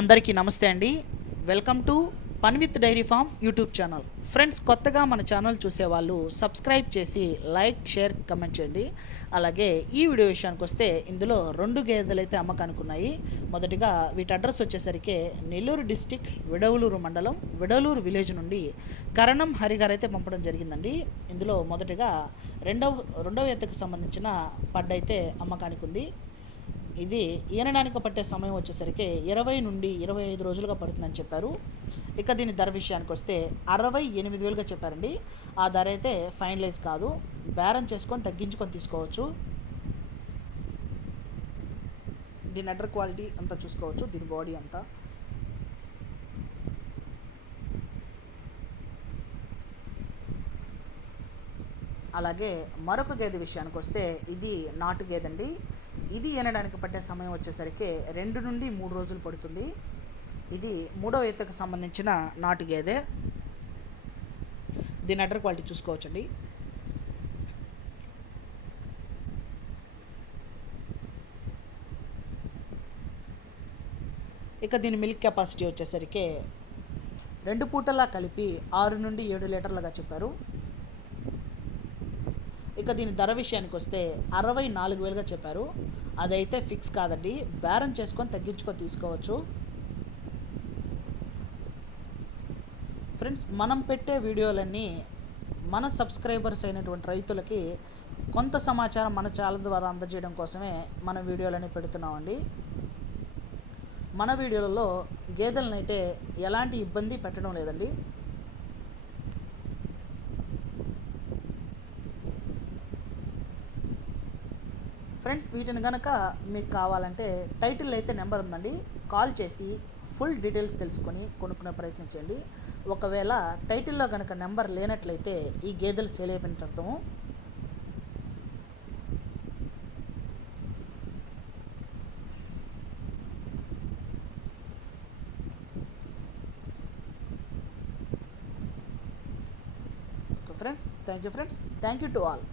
అందరికీ నమస్తే అండి. Welcome to fun with dairy farm YouTube channel friends కొత్తగా మన ఛానల్ చూసేవాళ్ళు సబ్స్క్రైబ్ చేసి లైక్ షేర్ కమెంట్ చేయండి. అలాగే ఈ వీడియో విషయానికి వస్తే ఇందులో రెండు గేదెలు అయితే అమ్మకానికి ఉన్నాయి మొదటిగా వీటి అడ్రస్ వచ్చేసరికి నెల్లూరు డిస్టిక్ విడవలూరు మండలం విడవలూరు విలేజ్ నుండి కరణం హరిగారు అయితే పంపడం జరిగిందండి. ఇందులో మొదటిగా రెండవ రెండవ ఎత్తకు సంబంధించిన పడ్డైతే అమ్మకానికి ఉంది ఇది ఈనడానికి పట్టే సమయం వచ్చేసరికి ఇరవై నుండి ఇరవై ఐదు రోజులుగా పడుతుందని చెప్పారు. ఇక దీని ధర విషయానికి వస్తే అరవై ఎనిమిది వేలుగా చెప్పారండి. ఆ ధర అయితే ఫైనలైజ్ కాదు. బేరం చేసుకొని తగ్గించుకొని తీసుకోవచ్చు. దీని అడ్డర్ క్వాలిటీ అంతా చూసుకోవచ్చు. దీని బాడీ అంతా. అలాగే మరొక గేదె విషయానికి వస్తే ఇది నాటు గేదె అండి. ఇది ఏనడానికి పట్టే సమయం వచ్చేసరికి రెండు నుండి మూడు రోజులు పడుతుంది. ఇది మూడవ ఈతకు సంబంధించిన నాటు గేదె. దీని అడ్డర్ క్వాలిటీ చూసుకోవచ్చండి. ఇక దీని మిల్క్ కెపాసిటీ వచ్చేసరికి రెండు పూటలా కలిపి ఆరు నుండి ఏడు లీటర్లుగా చెప్పారు. ఇక దీని ధర విషయానికి వస్తే అరవై నాలుగు వేలుగా చెప్పారు. అదైతే ఫిక్స్ కాదండి. బేరం చేసుకొని తగ్గించుకొని తీసుకోవచ్చు. ఫ్రెండ్స్ మనం పెట్టే వీడియోలన్నీ మన సబ్స్క్రైబర్స్ అయినటువంటి రైతులకి కొంత సమాచారం మన ఛానల్ ద్వారా అందజేయడం కోసమే మన వీడియోలన్నీ పెడుతున్నామండి. మన వీడియోలలో గేదెలనైతే ఎలాంటి ఇబ్బంది పెట్టడం లేదండి. ఫ్రెండ్స్ వీటిని కనుక మీకు కావాలంటే టైటిల్ అయితే నెంబర్ ఉందండి. కాల్ చేసి ఫుల్ డీటెయిల్స్ తెలుసుకొని కొనుక్కునే ప్రయత్నం చేయండి. ఒకవేళ టైటిల్లో కనుక నెంబర్ లేనట్లయితే ఈ గేదెలు సేల్ అయిపోయిన అర్థము? Okay friends thank you friends. Thank you to all.